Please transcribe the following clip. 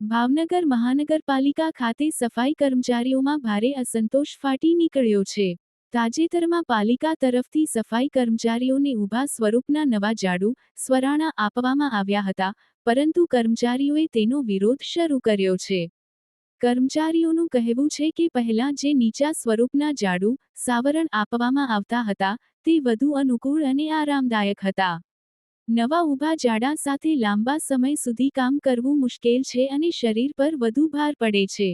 ભાવનગર મહાનગરપાલિકા ખાતે સફાઈ કર્મચારીઓમાં ભારે અસંતોષ ફાટી નીકળ્યો છે. તાજેતરમાં પાલિકા તરફથી સફાઈ કર્મચારીઓને ઊભા સ્વરૂપના નવા ઝાડુ, સ્વરાણા આપવામાં આવ્યા હતા, પરંતુ કર્મચારીઓએ તેનો વિરોધ શરૂ કર્યો છે. કર્મચારીઓનું કહેવું છે કે પહેલા જે નીચા સ્વરૂપના ઝાડુ, સાવરણ આપવામાં આવતા હતા, તે વધુ અનુકૂળ અને આરામદાયક હતા. નવા ઊભા ઝાડા સાથે લાંબા સમય સુધી કામ કરવું મુશ્કેલ છે અને શરીર પર વધુ ભાર પડે છે.